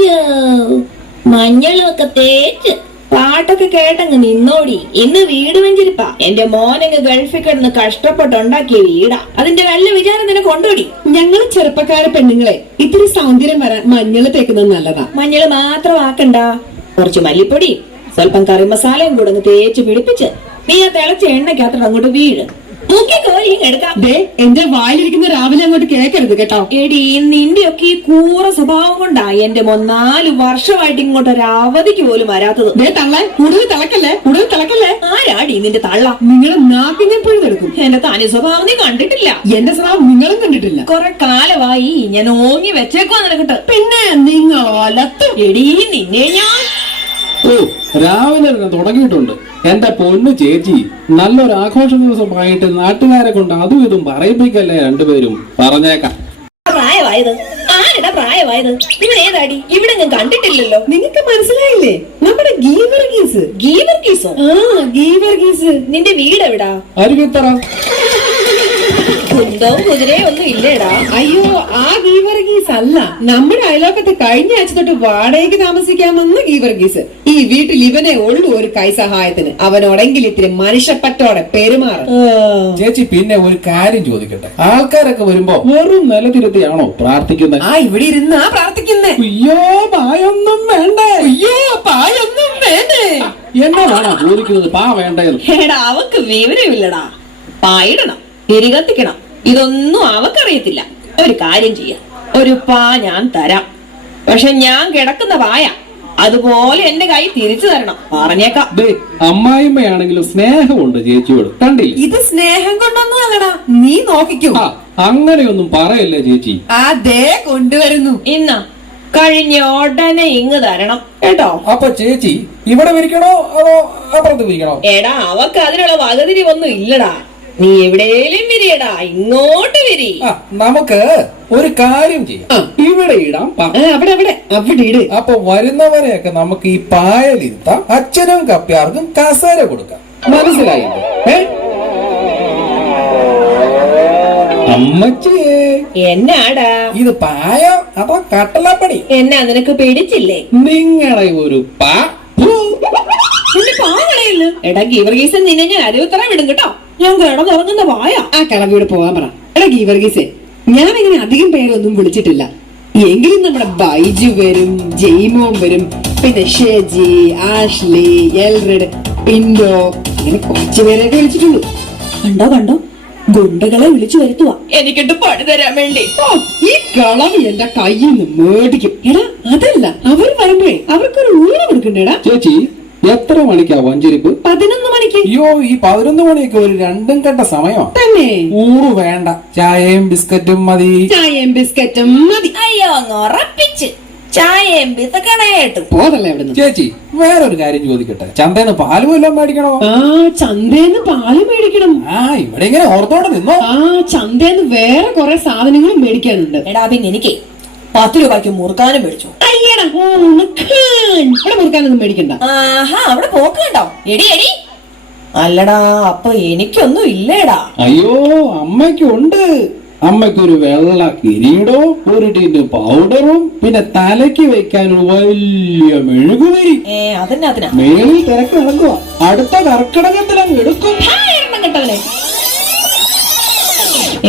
അയ്യോ, മഞ്ഞളൊക്കെ തേച്ച് പാട്ടൊക്കെ കേട്ടങ്ങ് നിന്നോടി. ഇന്ന് വീട് വെഞ്ചിരിപ്പാ. എന്റെ മോനങ്ങ് ഗൾഫിൽ കിടന്ന് കഷ്ടപ്പെട്ടുണ്ടാക്കിയ വീടാ. അതിന്റെ വല്ല വിചാരം നിന്നെ കൊണ്ടോടി. ഞങ്ങള് ചെറുപ്പക്കാരെ പെണ്ണുങ്ങളെ ഇത്തിരി സൗന്ദര്യം വരാൻ മഞ്ഞള് തേക്കുന്നത് നല്ലതാ. മഞ്ഞള് മാത്രം ആക്കണ്ട, കുറച്ച് മല്ലിപ്പൊടി സ്വല്പം കറി മസാലയും കൂടെ ഒന്ന് തേച്ച് പിടിപ്പിച്ച് നീ ആ തിളച്ച എണ്ണയ്ക്കകത്തോട്ട് അങ്ങോട്ട് വീട് എടുക്കാം. എന്റെ വായിലിരിക്കുന്ന രാവിലെ അങ്ങോട്ട് കേക്കരുത് കേട്ടോ. എടി, നിന്റെ ഒക്കെ ഈ കൂറ സ്വഭാവം കൊണ്ടാ എന്റെ 4 വർഷമായിട്ട് ഇങ്ങോട്ട് ഒരു അവധിക്ക് പോലും വരാത്തത്. തള്ളേ, കൂടുതൽ തിളക്കല്ലേ. ആരാടി നിന്റെ തള്ള? നിങ്ങളെ നാക്കിനെ പിഴുതെടുക്കും. എന്റെ തനി സ്വഭാവം നീ കണ്ടിട്ടില്ല. എന്റെ സ്വഭാവം നിങ്ങളും കണ്ടിട്ടില്ല. കൊറേ കാലമായി ഞാൻ ഓങ്ങി വെച്ചേക്കുവാ നിനക്കിട്ട്. പിന്നെ നിങ്ങളൊലത്തും. എടി, നിന്നെ ഞാൻ രാവിലെ തന്നെ തുടങ്ങിയിട്ടുണ്ട്. എന്റെ പൊന്നു ചേച്ചി, നല്ലൊരു ആഘോഷ ദിവസമായിട്ട് നാട്ടുകാരെ കൊണ്ട് അതും ഇതും പറയിപ്പിക്കല്ലേ രണ്ടുപേരും. പറഞ്ഞേക്കാം. പ്രായമായത് ആരുടെ പ്രായമായത്? ഇവൻ ഏതാടി? ഇവിടെ ഞാൻ കണ്ടിട്ടില്ലല്ലോ. നിങ്ങക്ക് മനസ്സിലായില്ലേ? നമ്മുടെ ഗീവർഗീസ്. ഗീവർഗീസോ? ഗീവർഗീസ്. നിന്റെ വീട് എവിടാ? അരുവിത്തറ. കുന്തവും കുതിരയും ഒന്നും ഇല്ലേടാ. അയ്യോ, ആ ഗീവർഗീസ് അല്ല. നമ്മുടെ അയലോക്കത്ത് കഴിഞ്ഞ ആഴ്ച തൊട്ട് വാടകയ്ക്ക് താമസിക്കാമെന്ന് ഗീവർഗീസ്. ഈ വീട്ടിൽ ഇവനെ ഉള്ളൂ ഒരു കൈ സഹായത്തിന്. അവനോടെങ്കിൽ ഇത്തിരി മനുഷ്യപ്പറ്റോടെ പെരുമാറും. ചേച്ചി, പിന്നെ ഒരു കാര്യം ചോദിക്കട്ടെ. ആൾക്കാരൊക്കെ വരുമ്പോ വെറും നിലതിരുത്തിയാണോ പ്രാർത്ഥിക്കുന്നത്? ഇവിടെ ഇരുന്നാ പ്രാർത്ഥിക്കുന്നേ. അയ്യോ, പായൊന്നും വേണ്ടേ? എന്നതാണോ ചോദിക്കുന്നത്? പാ വേണ്ടേ? എടാ, അവക്ക് വിവരമില്ലടാ. പായിടണം, തിരികത്തിക്കണം, ഇതൊന്നും അവക്കറിയത്തില്ല. ഒരു കാര്യം ചെയ്യാം, ഒരു പാ ഞാൻ തരാം. പക്ഷെ ഞാൻ കിടക്കുന്ന പായ അതുപോലെ എന്റെ കൈ തിരിച്ചു തരണം. പറഞ്ഞേക്കാം. അമ്മായിമ്മയാണെങ്കിലും സ്നേഹമുണ്ട് ചേച്ചിയോട്, കണ്ടില്ല? ഇത് സ്നേഹം കൊണ്ടൊന്നും അല്ലടാ, നീ നോക്കിക്കോ. അങ്ങനെയൊന്നും പറയല്ലേ ചേച്ചി. അതേ കൊണ്ടുവരുന്നു. ഇന്ന കഴിഞ്ഞ ഉടനെ ഇങ്ങ് തരണം കേട്ടോ. അപ്പൊ ചേച്ചി ഇവിടെ വിരിക്കണോ അതോ അപ്പുറത്ത് വിരിക്കണോ? എടാ, അവക്ക് അതിനുള്ള വകതിരി ഒന്നും ഇല്ലടാ. നീ എവിടെയും വിരിയടാ, ഇങ്ങോട്ട് വിരി. നമുക്ക് ഒരു കാര്യം ചെയ്യാം, ഇവിടെ ഇടാം. അവിടെ ഇട്. അപ്പൊ വരുന്നവരെയൊക്കെ നമുക്ക് ഈ പായലിരുത്താം. അച്ഛനും കപ്പ്യാർക്കും കസേര കൊടുക്കാം. മനസ്സിലായില്ലേ? അമ്മച്ചിയേ, എന്നാടാ ഇത് പായോ അതോ കട്ടലപ്പണി? എന്നാ നിനക്ക് പിടിച്ചില്ലേ? നിങ്ങളെ ഒരു പാ. എടാ ഗീവർഗീസൻ, നിന്നെ ഞാൻ അരുവിത്തറ വിടും കേട്ടോ. ഞാൻ കിടന്നുറങ്ങുന്ന വായ. ആ കിളവിയോട് പോകാൻ പറ. എടാ ഗീവർഗീസേ, ഞാൻ ഇങ്ങനെ അധികം പേരൊന്നും വിളിച്ചിട്ടില്ല. എങ്കിലും നമ്മുടെ ബൈജു വരും, ജെയ്മോൻ വരും, പിന്നെ ഷെജി, ആഷ്ലി, എൽറെഡ്, പിൻഡോ, അങ്ങനെ കുറച്ചു പേരെയൊക്കെ വിളിച്ചിട്ടുള്ളൂ. കണ്ടോ ഗുണ്ടകളെ വിളിച്ചു വരുത്തുവാ എനിക്കിട്ട് പണി തരാൻ വേണ്ടി. ഈ കളവ് എന്റെ കയ്യിൽ നിന്ന് മേടിക്കും. എടാ അതല്ല, അവർ വരുമ്പോഴേ അവർക്കൊരു ഊണ് കൊടുക്കണ്ടേടാ. ചേച്ചി, എത്ര മണിക്കാ വഞ്ചരിപ്പ്? 11 മണിക്ക്. അയ്യോ, ഈ 11 മണിയൊക്കെ ഒരു രണ്ടും കെട്ട സമയം തന്നെ. ഊറ് വേണ്ട, ചായയും ബിസ്ക്കറ്റും മതി. ചായയും ബിസ്ക്കറ്റും മതി. അയ്യോ, അങ്ങ് ഉറപ്പിച്ച് ചായയും ബിസ്ക്കണേട്ട് പോതല്ലേ എവിടെ. ചേച്ചി, വേറൊരു കാര്യം ചോദിക്കട്ടെ. ചന്തേന്ന് പാല് വല്ലതും മേടിക്കണോ? ചന്തേന്ന് പാല് മേടിക്കണം. ഇവിടെ ഇങ്ങനെ ഓർത്തോടെ നിന്നോ. ചന്തേന്ന് വേറെ കുറെ സാധനങ്ങളും മേടിക്കാനുണ്ട്. എടാ, പിന്നെ എനിക്ക് 10 രൂപയ്ക്ക് മുറുക്കാനും മേടിച്ചു. അയ്യടാ, ഇവിടെ മുറുക്കാനൊന്നും മേടിക്കണ്ട. ആഹാ, അവിടെ പോക്ക് കണ്ടോ? എടി അല്ലടാ, അപ്പൊ എനിക്കൊന്നും ഇല്ലേടാ. അയ്യോ, അമ്മയ്ക്കുണ്ട്. അമ്മയ്ക്കൊരു വെള്ള കിരീടവും ഒരു ടീന് പൗഡറും പിന്നെ തലയ്ക്ക് വെക്കാൻ ഒരു വലിയ മെഴുകുവരി. അതിനാ മേളിൽ തിരക്ക് നടക്കുക. അടുത്ത കർക്കിടകത്തിലങ്ങ് എടുക്കും.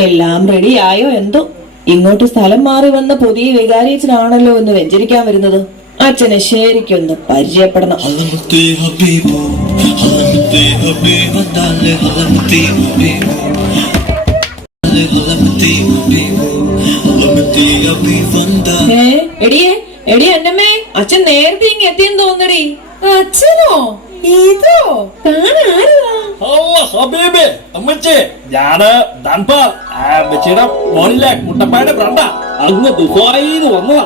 എല്ലാം റെഡിയായോ എന്തോ. ഇങ്ങോട്ട് സ്ഥലം മാറി വന്ന പുതിയ വികാരിയച്ഛനാണല്ലോ എന്ന് വെഞ്ചരിക്കാൻ വരുന്നത്. അച്ഛനെ ശരിക്കൊന്ന് പരിചയപ്പെടണം. എടി അന്നമ്മേ, അച്ഛൻ നേരത്തെ ഇങ്ങ് എത്തിയെന്ന് തോന്നടി. അച്ഛനോ? ഇതോ ഹബീബേ, അമ്മച്ചേ, ഞാന് ധൻപാൽ, അമ്മച്ചിയുടെ മോനിലെ മുട്ടപ്പായുടെ ഫ്രണ്ട. അങ്ങ് ദുബായിന്ന് വന്നതാ.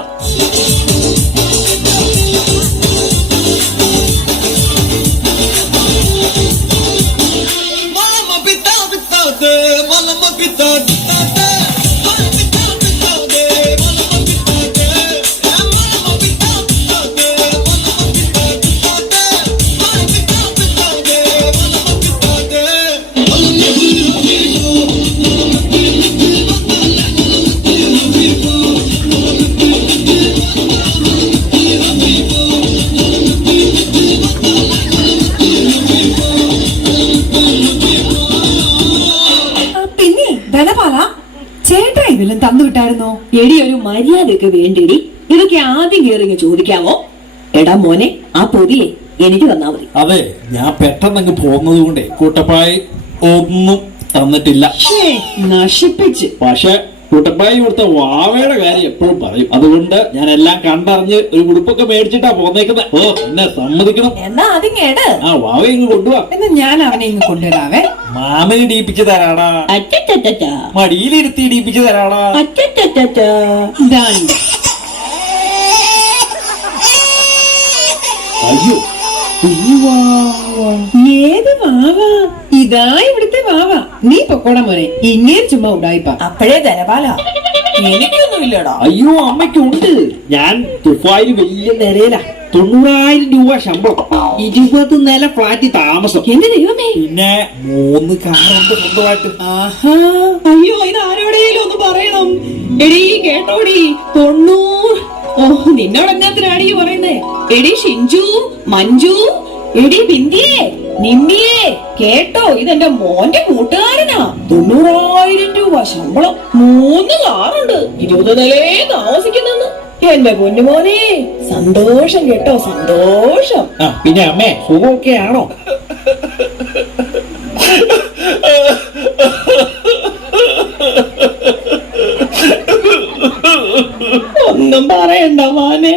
വല്ലതും തന്നു വിട്ടായിരുന്നോ? എടി ഒരു മര്യാദക്ക് വേണ്ടിടി ഇതൊക്കെ ആദ്യം കയറി ചോദിക്കാമോ? എടാ മോനെ, ആ പൊതിയെ എനിക്ക് തന്നാ മതി. അതെ, ഞാൻ പെട്ടെന്നങ്ങ് പോകുന്നത് കൊണ്ടേ കൂട്ടപ്പായി ഒന്നും തന്നിട്ടില്ല. ഛേ, നശിപ്പിച്ച്. പക്ഷെ കൂട്ടപ്പായി കൊടുത്ത വാവയുടെ കാര്യം എപ്പോഴും പറയും. അതുകൊണ്ട് ഞാൻ എല്ലാം കണ്ടറിഞ്ഞ് ഒരു ഉടുപ്പൊക്കെ മേടിച്ചിട്ടാ പോന്നേക്കുന്നത്. ഓ, എന്നെ സമ്മതിക്കണം. എന്നാ അതിങ്ങേട്. ആ വാവ ഇങ്ങ് കൊണ്ടുപോവാ. എന്നാ ഞാൻ അവനെ ഇങ്ങ് കൊണ്ടുവരാവേ. മാമന് ഇടിയിപ്പിച്ച് തരാടാ, അച്ചച്ചച്ച മടിയിലിരുത്തി ഇടിയിപ്പിച്ച് തരാടാ. അച്ചച്ചച്ച. ദാണ്ട്. അയ്യോ, കുഞ്ഞു വാവ. ഏത് വാവ? ഇതാ ഇവിടുത്തെ വാവ. നീ പൊക്കോടാ മോനെ, ഇങ്ങനെ ചുമ്മാ ഉടായിപ്പാ. അപ്പോഴേ ധനപാല എനിക്കൊന്നുമില്ലടാ. അയ്യോ, അമ്മയ്ക്കുണ്ട്. ഞാൻ ദുബായിൽ വലിയ നിലയിലാ. 90,000 രൂപ ശമ്പളം, 20 നില ഫ്ലാറ്റ് താമസം. എന്റെ ദൈവമേ. പിന്നെ 3 കാറുണ്ട് സ്വന്തമായിട്ട്. ആഹാ. അയ്യോ, ഇത് ആരോടെങ്കിലും ഒന്ന് പറയണം. എടി കേട്ടോടി, 90. ഓ, നിന്നോട് എന്നാത്തിനാടി പറയുന്നേ? എടി ഷിഞ്ചു, മഞ്ജു, എടി ബിന്ദിയേ, നിമ്മിയേ, കേട്ടോ, ഇതെന്റെ മോന്റെ കൂട്ടുകാരനാ. 90,000 രൂപ ശമ്പളം, 3 കാറുണ്ട്, 20 നിലയെ താമസിക്കുന്നെന്ന്. എന്റെ പൊന്നുമോനെ, സന്തോഷം കേട്ടോ, സന്തോഷം. ആ, പിന്നെ അമ്മേ, സുഖമൊക്കെ ആണോ? ഒന്നും പറയണ്ട മോനെ.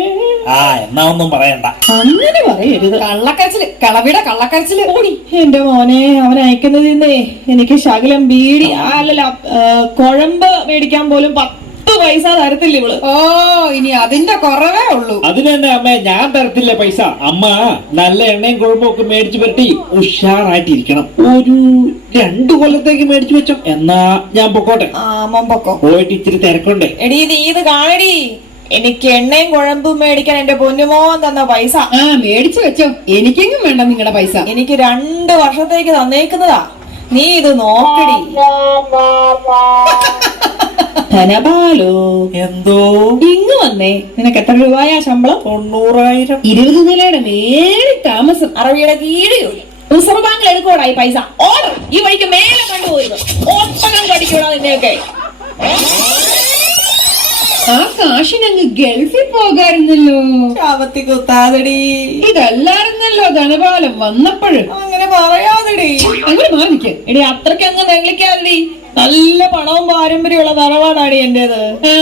ആ, എന്നാ ഒന്നും പറയണ്ട. അങ്ങനെ പറയരുത്. കള്ളക്കരച്ചില്, കളവിയുടെ കള്ളക്കരച്ചില്. ഓടി എന്റെ മോനെ, അവൻ അയക്കുന്നതിൽ നിന്നേ എനിക്ക് ശകലം ബീഡി അല്ലല്ല കുഴമ്പ് മേടിക്കാൻ പോലും 10 പൈസ തരത്തില്ല ഇവള്. ഓ, ഇനി അതിന്റെ കുറവേ ഉള്ളൂ. അതിന് തന്നെ അമ്മേ, ഞാൻ തരത്തില്ല പൈസ. അമ്മ നല്ല എണ്ണയും കുഴമ്പൊക്കെ മേടിച്ചു പറ്റി ഉഷാറായിട്ടിരിക്കണം. ഒരു 2 കൊല്ലത്തേക്ക് മേടിച്ചു വെച്ചോ. എന്നാ ഞാൻ പൊക്കോട്ടെ. ആ മൊമ്പൊക്കോ. പോയിട്ട് ഇച്ചിരി തിരക്കുണ്ടേ. എടി നീ ഇത് കാണടി, എനിക്ക് എണ്ണയും കുഴമ്പും മേടിക്കാൻ എന്റെ പൊന്നുമോൻ തന്ന പൈസ. ആ, മേടിച്ചു വെച്ചോ. എനിക്കെങ്ങും വേണ്ട നിങ്ങളുടെ പൈസ. എനിക്ക് 2 വർഷത്തേക്ക് തന്നേക്കുന്നതാ. നീ ഇത് നോക്കടി. ധനപാലോ, എന്തോ ഇങ്ങ് വന്നേ. നിനക്ക് എത്ര രൂപയാ ശമ്പളം? 90,000. 20 നിലയുടെ മേളിൽ താമസം. അറബിയുടെ കീഴ് ജോലി. റിസർവ് ബാങ്കിൽ എടുക്കോടാ ഈ പൈസ. ഓർഡർ ഈ വഴിക്ക് മേലെ കണ്ടുപോയത്. ഒട്ടകം കടിക്കൂടാ നിന്നെയൊക്കെ. ആ കാശിനങ്ങ് ഗൾഫിൽ പോകാറുന്നല്ലോ. ശാപത്തി കുത്താതടി. ഇതല്ലായിരുന്നല്ലോ ധനപാലം വന്നപ്പോഴും. അങ്ങനെ പറയാതടി. അങ്ങനെ മാറിക്ക. എടി അത്രയ്ക്ക് അങ്ങ് നെgliക്കാതടി. നല്ല പണവും പാരമ്പര്യമുള്ള തറവാടാടി എന്റേത്. ആ,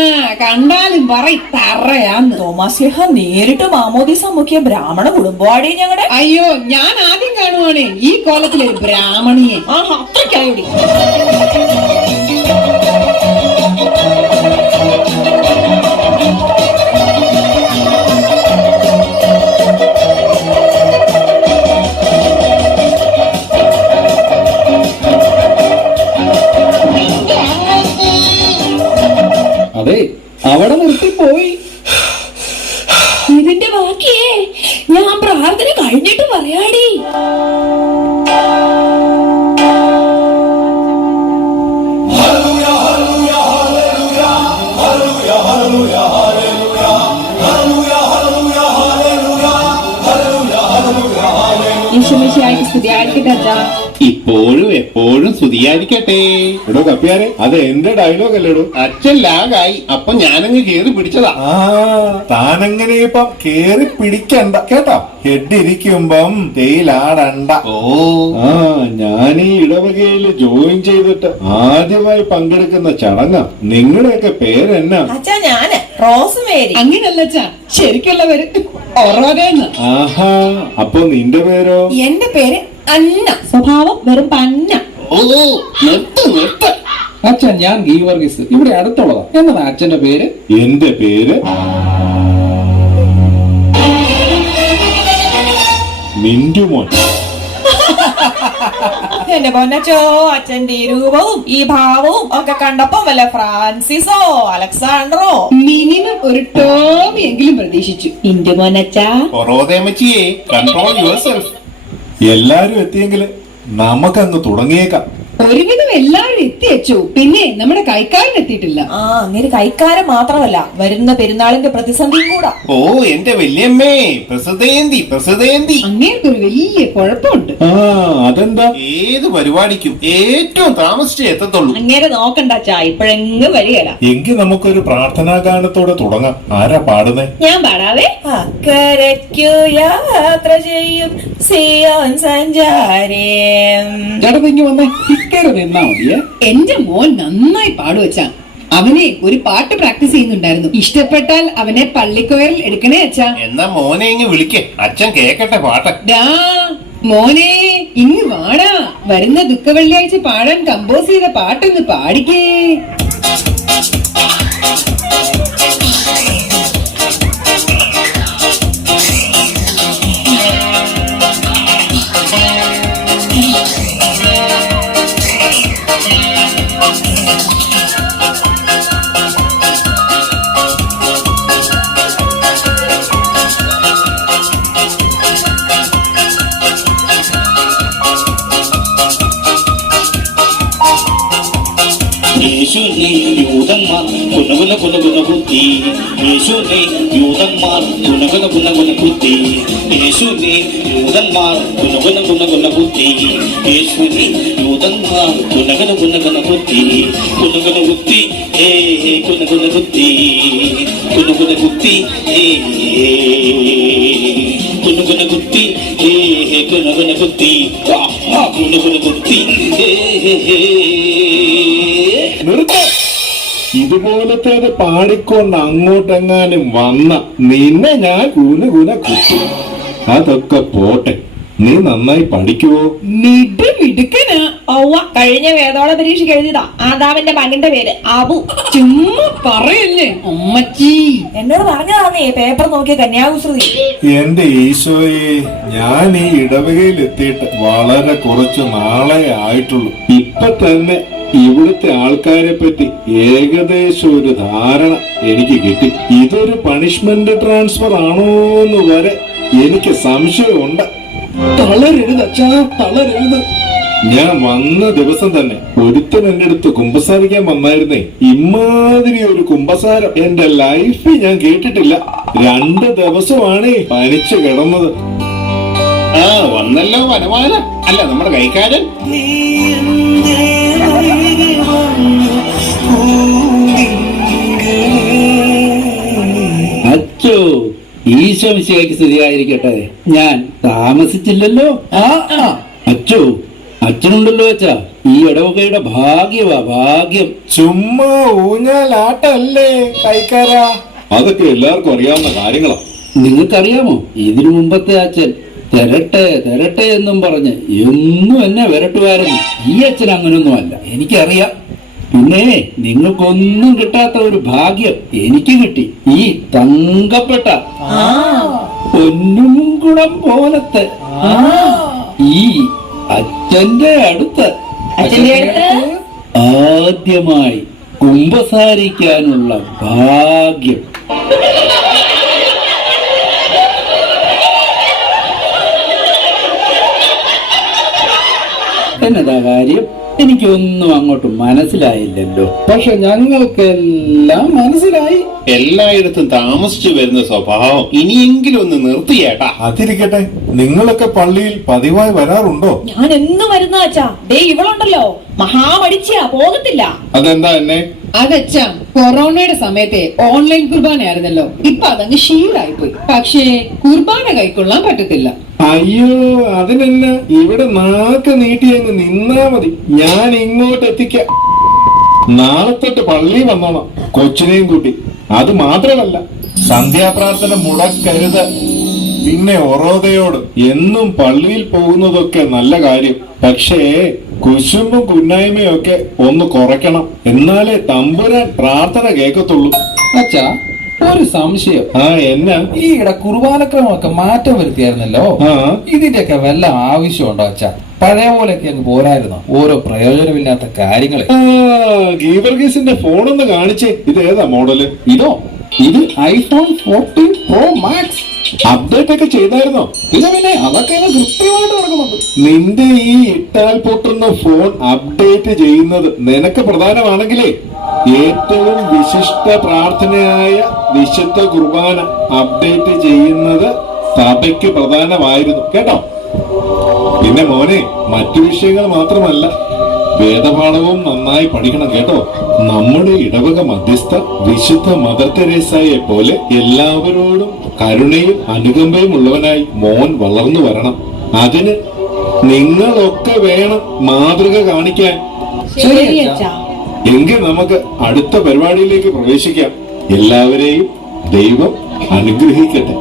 കണ്ടാലും പറയും തറയാന്ന്. തോമാസ്ലിഹ നേരിട്ട് മാമോദിസ മുഖ്യ ബ്രാഹ്മണ കുടുംബമാടി ഞങ്ങളുടെ. അയ്യോ, ഞാൻ ആദ്യം കാണുവാണ് ഈ കോലത്തിലൊരു ബ്രാഹ്മണിയെ. ആഹാ, അത്രയ്ക്കായോടി. അതെ, അവിടെ നിർത്തിപ്പോയി. ഇതിന്റെ ബാക്കിയേ ഞാൻ പ്രാർത്ഥന കഴിഞ്ഞിട്ട് പറയാടി. ഈശോമിശിഹായ്ക്ക് സ്തുതിയായിരിക്കട്ടെ അച്ഛാ. ഇപ്പോഴും എപ്പോഴും സ്തുതിയായിരിക്കട്ടെ. എടോ കപ്പിയാരെ, അത് എന്റെ ഡയലോഗ് അല്ലേടോ. അച്ഛൻ ലാഗായി, അപ്പൊ ഞാനങ്ങ് കേറി പിടിച്ചതാ. ആ, താനങ്ങനെ ഇപ്പം കേറി പിടിക്കണ്ട കേട്ടോ. ഹെഡിരിക്കുമ്പം തേയിലാടണ്ട. ഓ, ആ, ഞാൻ ഈ ഇടവകയില് ജോയിൻ ചെയ്തിട്ട് ആദ്യമായി പങ്കെടുക്കുന്ന ചടങ്ങാ. നിങ്ങളുടെയൊക്കെ പേരെന്നാ? അച്ഛാ, ഞാന് റോസ്മേരി. അങ്ങനല്ലച്ചാ, ശരിക്കുള്ളവര് ഒറോരേന്ന്. ആഹാ, അപ്പൊ നിന്റെ പേരോ? എന്റെ പേര് അന്ന. സ്വഭാവം വെറും പന്ന. ഓ, നിർത്ത് നിർത്ത്. അച്ഛൻ, ഞാൻ ഗീവർഗീസ്, ഇവിടെ അടുത്തുള്ളതാ. എന്നതാ അച്ഛന്റെ പേര്? എന്റെ പേര് മിന്റുമോൻ. എന്റെ പൊന്നച്ചോ, അച്ഛന്റെ ഈ രൂപവും ഈ ഭാവവും ഒക്കെ കണ്ടപ്പോ വല്ല ഫ്രാൻസിസോ അലക്സാണ്ടറോ മിനിമം ഒരു ടോമി എങ്കിലും പ്രതീക്ഷിച്ചു. ഇന്ത്യ പൊന്നച്ചാ. പൊറോതേമച്ചിയെ, കൺട്രോൾ യുവർ സെൽഫ്. എല്ലാരും എത്തിയെങ്കില് നമുക്കങ്ങ് തുടങ്ങിയേക്കാം. ഒരുവിധം എല്ലാവരും എത്തിയച്ചോ. പിന്നെ നമ്മുടെ കൈക്കാരൻ എത്തിയിട്ടില്ല. ആ അങ്ങനെ കൈക്കാരൻ മാത്രമല്ല, വരുന്ന പെരുന്നാളിന്റെ പ്രതിസന്ധിയും കൂടാ. ഓ എന്റെ വല്യമ്മേ, പ്രസിദ്ധേന്തി പ്രസിദ്ധേന്തി. അങ്ങേർക്കൊരു വലിയ കുഴപ്പമുണ്ട്. ആ അതെന്താ? ഏത് പരിപാടിക്കും ഏറ്റവും താമസിച്ചേ എത്തത്തുള്ളൂ. അങ്ങനെ നോക്കണ്ടാച്ചാ, ഇപ്പോഴെങ്ങും വരികയില്ല. എങ്കിൽ നമുക്കൊരു പ്രാർത്ഥനാ ഗാനത്തോടെ തുടങ്ങാം. ആരാ പാടുന്നേ? ഞാൻ പാടാവേ. അക്കരയ്ക്കു യാത്ര ചെയ്യും സിയോൻ സഞ്ചാരേ. ചേട്ടത്തിങ്ങി വന്നേ, ഇക്കരെ നിന്നാ മതിയേ. എന്റെ മോൻ നന്നായി പാടുവച്ചാ. അവനെ ഒരു പാട്ട് പ്രാക്ടീസ് ചെയ്യുന്നുണ്ടായിരുന്നു. ഇഷ്ടപ്പെട്ടാൽ അവനെ പള്ളിക്കോയറിൽ എടുക്കണേ അച്ഛാ. എന്നാ മോനെ ഇങ്ങ് വിളിക്കേ, അച്ഛൻ കേക്കട്ടെ പാട്ട്. ഡാ മോനെ ഇങ്ങ് വാടാ. വരുന്ന ദുഃഖ വെള്ളിയാഴ്ച പാടാൻ കമ്പോസ് ചെയ്ത പാട്ടൊന്ന് പാടിക്കേ. യേശുനെ യൂതന്മാർ കുനകുന കുനകുന കുത്തി, യേശുനെ യൂതന്മാർ കുനകുന കുനകുന കുത്തി, യേശുനെ യൂതന്മാർ കുനകുന കുനകുന കുത്തി, യേശുനെ യൂതന്മാർ കുനകുന കുനകുന കുത്തി, കുനകുന കുത്തി ഏ കുനകുന കുത്തി, കുനകുന കുത്തി ഏ കുനകുന കുത്തി ഏ കുനകുന കുത്തി, കുനകുന കുത്തി നിർത്ത. ഇതുപോലത്തേത് പാടിക്കൊണ്ട് അങ്ങോട്ടെങ്ങാനും വന്ന നിന്നെ ഞാൻ കുന കുത്തും. അതൊക്കെ പോട്ടെ, നീ നന്നായി പഠിക്കുവോ? മിടുക്കനാ. ഔവ്വ, കഴിഞ്ഞ വേദോള പരീക്ഷയ്ക്ക് എഴുതിയതാ ആദാമിന്റെ മകന്റെ പേര് അബു. ചുമ്മാ പറയല്ലേ അമ്മച്ചി. എന്നോട് പറഞ്ഞതാന്നേ പേപ്പർ നോക്കിയ കന്യാകുസൃതി. എന്റെ ഈശോയെ, ഞാൻ ഈ ഇടവകയിൽ എത്തിയിട്ട് വളരെ കുറച്ച് നാളെ ആയിട്ടുള്ളൂ. ഇപ്പൊ തന്നെ ഇവിടുത്തെ ആൾക്കാരെ പറ്റി ഏകദേശം ഒരു ധാരണ എനിക്ക് കിട്ടി. ഇതൊരു പണിഷ്മെന്റ് ട്രാൻസ്ഫർ ആണോന്ന് വരെ എനിക്ക് സംശയമുണ്ട്. തളരരുത് അച്ഛാ, തളരരുത്. ഞാൻ വന്ന ദിവസം തന്നെ ഒരുത്തൻ എന്റെ അടുത്ത് കുമ്പസാരിക്കാൻ വന്നായിരുന്നേ. ഇമാതിരി ഒരു കുമ്പസാരം എന്റെ ലൈഫിൽ ഞാൻ കേട്ടിട്ടില്ല. 2 ദിവസമാണ് പനിച്ചു കിടന്നത്. ആ വന്നല്ലോ വനമാല. അല്ല നമ്മുടെ കൈക്കാരൻ. അച്ചോ, ഈശോ മിശിഹായ്ക്ക് സ്തുതിയായിരിക്കട്ടെ. ഞാൻ താമസിച്ചില്ലല്ലോ. അച്ചോ, അച്ഛനുണ്ടല്ലോ അച്ഛാ. ഈ ഇടവകയുടെ ഭാഗ്യവാ ഭാഗ്യം. ചുമ്മാ ഊഞ്ഞാലാട്ടല്ലേ കൈക്കാരാ. അതൊക്കെ എല്ലാവർക്കും അറിയാവുന്ന കാര്യങ്ങളാ. നിങ്ങൾക്കറിയാമോ, ഇതിനു മുമ്പത്തെ അച്ഛൻ തരട്ടെ തരട്ടെ എന്നും പറഞ്ഞ് എന്നും എന്നെ വരട്ടുമായിരുന്നു. ഈ അച്ഛൻ അങ്ങനൊന്നും അല്ല, എനിക്കറിയാം. പിന്നെ നിങ്ങൾക്കൊന്നും കിട്ടാത്ത ഒരു ഭാഗ്യം എനിക്ക് കിട്ടി. ഈ തങ്കപ്പെട്ട പൊന്നുംകുളം പോലത്തെ ഈ അച്ഛന്റെ അടുത്ത് ആദ്യമായി കുമ്പസാരിക്കാനുള്ള ഭാഗ്യം. എന്നതാ കാര്യം? എനിക്കൊന്നും അങ്ങോട്ട് മനസ്സിലായില്ലല്ലോ. പക്ഷെ ഞങ്ങൾക്കെല്ലാം മനസ്സിലായി. എല്ലായിടത്തും താമസിച്ചു വരുന്ന സ്വഭാവം ഇനിയെങ്കിലും ഒന്ന് നിർത്തിയേട്ടാ. അതിരിക്കട്ടെ, നിങ്ങളൊക്കെ പള്ളിയിൽ പതിവായി വരാറുണ്ടോ? ഞാൻ എന്നും വരുന്ന അച്ഛാ. ദേ ഇവളുണ്ടല്ലോ, മഹാമടിച്ചാ, പോകത്തില്ല. അതെന്താ എന്നെ? അതച്ഛാ, കൊറോണയുടെ സമയത്തെ ഓൺലൈൻ കുർബാനയായിരുന്നല്ലോ. ഇപ്പൊ അതങ്ങ് ശീലായിപ്പോയി. പക്ഷേ കുർബാന കൈക്കൊള്ളാൻ പറ്റത്തില്ല. അയ്യോ, അതിനല്ല, ഇവിടെ നാക്ക് നീട്ടി അങ്ങ് നിന്നാ മതി. ഞാൻ ഇങ്ങോട്ട് എത്തിക്കാം. നാളെ തൊട്ട് പള്ളി വന്നോണം, കൊച്ചിനെയും കൂട്ടി. അത് മാത്രമല്ല, സന്ധ്യാപ്രാർത്ഥന മുടക്കരുത്. പിന്നെ ഒറോദയോട് എന്നും പള്ളിയിൽ പോകുന്നതൊക്കെ നല്ല കാര്യം. പക്ഷേ കുശുമ്പും കുന്നായ്മയും ഒക്കെ ഒന്ന് കുറയ്ക്കണം. എന്നാലേ തമ്പുരാൻ പ്രാർത്ഥന കേൾക്കത്തുള്ളൂ. അച്ഛാ, ഒരു സംശയം. എന്നാ? ഈയിടെ കുർബാനക്രമമൊക്കെ മാറ്റം വരുത്തിയായിരുന്നല്ലോ. ഇതിന്റെയൊക്കെ വല്ല ആവശ്യമുണ്ടോ അച്ഛാ? പഴയ പോലെയൊക്കെ അങ്ങ് പോരായിരുന്നു ഓരോ പ്രയോജനമില്ലാത്ത കാര്യങ്ങള്. ഗീവർഗീസിന്റെ ഫോണൊന്ന് കാണിച്ചേ. ഇത് ഏതാ മോഡല്? ഇതോ? ഇത് ഐഫോൺ 14 Pro Max. അപ്ഡേറ്റ് ഒക്കെ ചെയ്തായിരുന്നോ? പിന്നെ അതൊക്കെ കൃത്യമായിട്ട് നടക്കുന്നുണ്ട്. നിന്റെ ഈ ഇട്ടാൽ പൊട്ടുന്ന ഫോൺ അപ്ഡേറ്റ് ചെയ്യുന്നത് നിനക്ക് പ്രധാനമാണെങ്കിലേ ഏറ്റവും വിശിഷ്ട പ്രാർത്ഥനയായ വിശുദ്ധ കുർബാന അപ്ഡേറ്റ് ചെയ്യുന്നത് സഭയ്ക്ക് പ്രധാനമായിരുന്നു കേട്ടോ. പിന്നെ മോനെ, മറ്റു വിഷയങ്ങൾ മാത്രമല്ല, വേദപാഠവും നന്നായി പഠിക്കണം കേട്ടോ. നമ്മുടെ ഇടവക മധ്യസ്ഥ വിശുദ്ധ മദർ തെരേസയെ പോലെ എല്ലാവരോടും കരുണയും അനുകമ്പയും ഉള്ളവനായി മോൻ വളർന്നു വരണം. അതിന് നിങ്ങളൊക്കെ വേണം മാതൃക കാണിക്കാൻ. ശരി അച്ഛാ. എങ്കിൽ നമുക്ക് അടുത്ത പരിപാടിയിലേക്ക് പ്രവേശിക്കാം. എല്ലാവരെയും ദൈവം അനുഗ്രഹിക്കട്ടെ.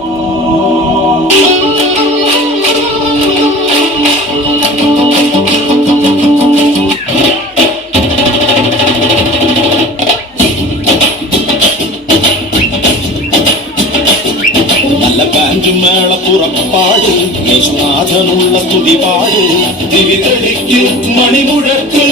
നല്ല ബാൻഡുമേള പുറപ്പാട് യേശുനാഥനുള്ള സ്തുതിപാട് തിരിതടിക്ക് മണിമുഴക്ക്